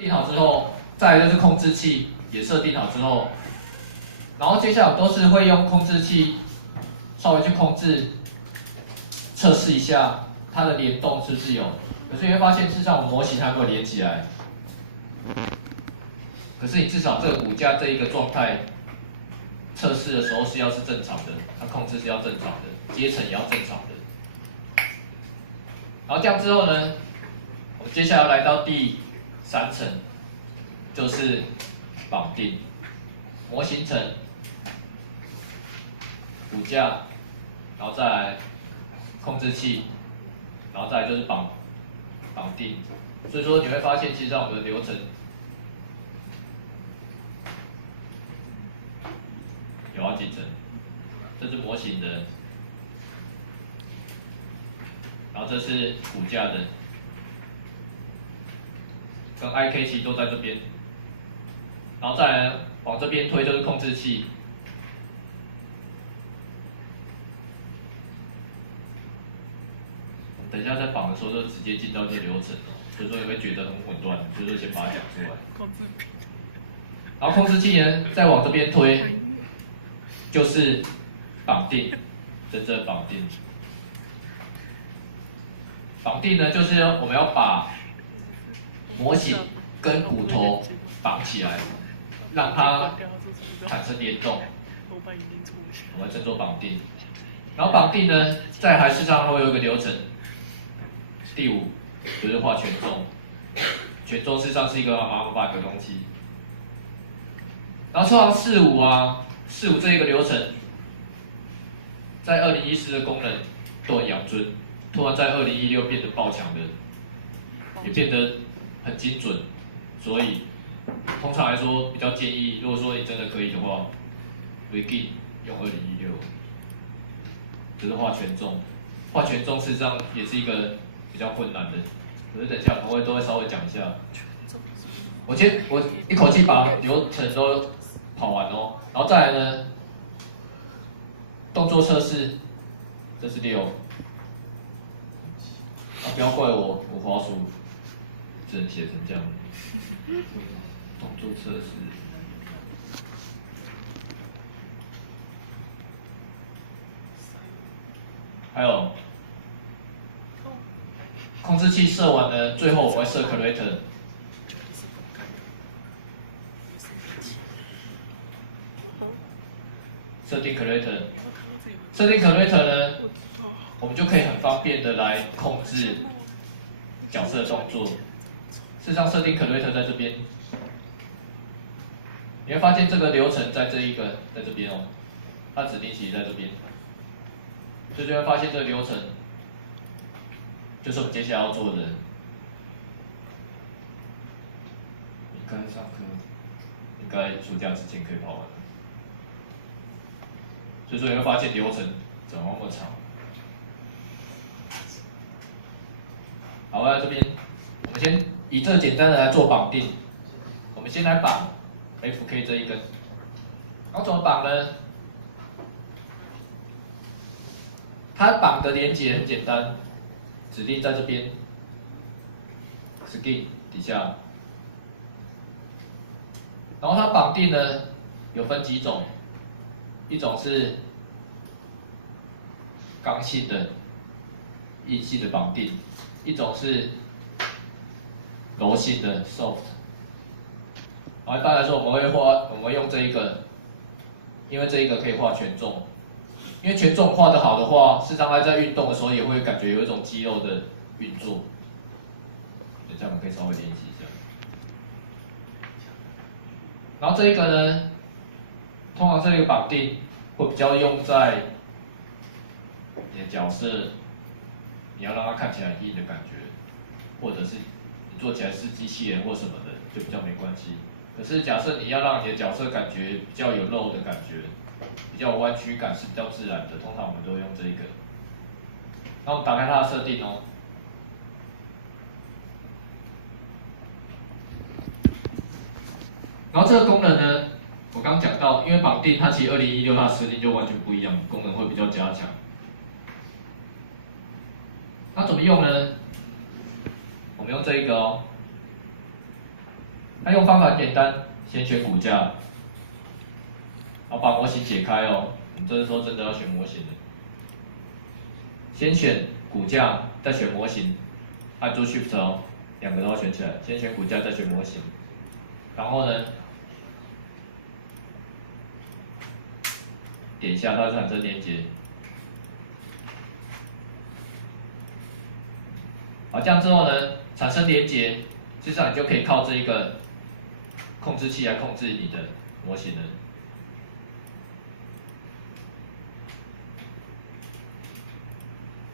定好之后，再来就是控制器也设定好之后，然后接下来我都是会用控制器稍微去控制，测试一下它的联动是不是有。可是你会发现，事实上我们模型还没有连起来。可是你至少这个骨架这一个状态测试的时候是要是正常的，它控制是要正常的，阶层也要正常的。然后这样之后呢，我们接下来来到第3层，就是绑定模型层、骨架，然后再来控制器，然后再来就是绑定。所以说你会发现，其实在我们的流程有好几层，这是模型的，然后这是骨架的，跟 IK 其实都在这边，然后再来往这边推就是控制器。等一下在绑的时候就直接进到这个流程了，所以说你会觉得很混乱，所以说先把它讲出来。然后控制器呢，再往这边推，就是绑定，真正绑定。绑定呢，就是我们要把模型跟骨头绑起来，让它产生联动，我们称作绑定。然后绑定呢，在还是上会有一个流程。第5就是画权重，权重事实上是一个蛮麻烦的东西。然后通常4、5啊，4、5这一个流程，在2014的功能都很阳春，突然在2016变得爆强的，也变得很精准，所以通常来说比较建议，如果说你真的可以的话 ，Begin 用2016，就是画权重，画权重事实上也是一个比较困难的，可是等一下我都会稍微讲一下。我一口气把流程都跑完哦，然后再来呢，动作测试，这是6，不要怪我滑鼠只能写成这样。动作测试，还有控制器设完了，最后我会设 creator。设定 creator， 设定 creator 呢，我们就可以很方便的来控制角色的动作。事实上，设定 creator 在这边，你会发现这个流程在这边哦，它指定其实在这边，所以就会发现这个流程就是我们接下来要做的。应该上课，应该暑假之前可以跑完。所以说你会发现流程怎么那么长。好，在这边，我们先以这简单的来做绑定。我们先来绑 FK 这一根，然后怎么绑呢？它绑的连接很简单，指令在这边 ，skin 底下。然后它绑定呢有分几种。一种是刚性的、硬性的绑定，一种是柔性的 soft。然后一般来说，我们会用这一个，因为这一个可以画权重，因为权重画得好的话，事实上它在运动的时候也会感觉有一种肌肉的运作。等一下我们可以稍微练习一下。然后这一个呢？通常这个绑定会比较用在你的角色，你要让它看起来很硬的感觉，或者是你做起来是机器人或什么的，就比较没关系。可是假设你要让你的角色感觉比较有肉的感觉，比较有弯曲感，是比较自然的，通常我们都会用这一个。那我们打开它的设定哦。然后这个功能呢？我刚讲到，因为绑定它其实2016它的设定就完全不一样，功能会比较加强。那怎么用呢？我们用这一个哦，它用方法很简单，先选骨架，然后把模型解开哦。你这时候真的要选模型的，先选骨架，再选模型，按住 Shift 哦，两个都要选起来。先选骨架，再选模型，然后呢，点一下它会产生连接。好，这样之后呢，产生连接，实际上你就可以靠这一个控制器来控制你的模型了。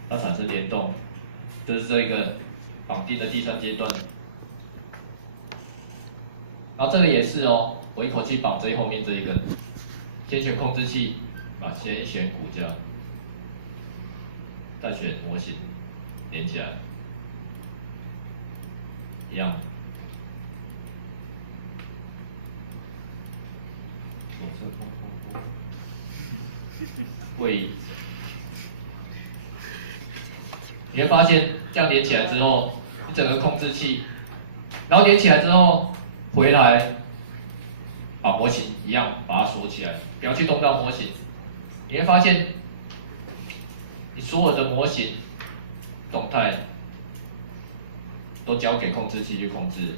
它产生联动，就是这一个绑定的第3阶段。然后这个也是哦，我一口气绑最后面这一个，先选控制器，先选骨架，再选模型，连起来，一样。左侧空，位移。你会发现这样连起来之后，你整个控制器，然后连起来之后回来，把模型一样把它锁起来，不要去动到模型。你会发现，你所有的模型动态都交给控制器去控制。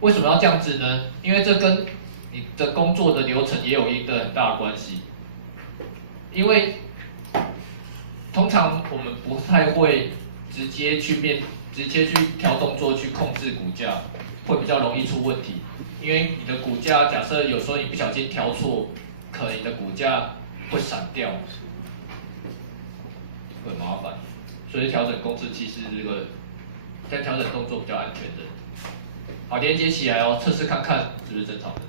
为什么要这样子呢？因为这跟你的工作的流程也有一个很大的关系。因为通常我们不太会直接去调动作去控制骨架，会比较容易出问题。因为你的骨架假设有时候你不小心调错，可能你的骨架会散掉，会很麻烦。所以调整控制器是这个在调整动作比较安全的。好，连接起来哦，测试看看是不是正常的。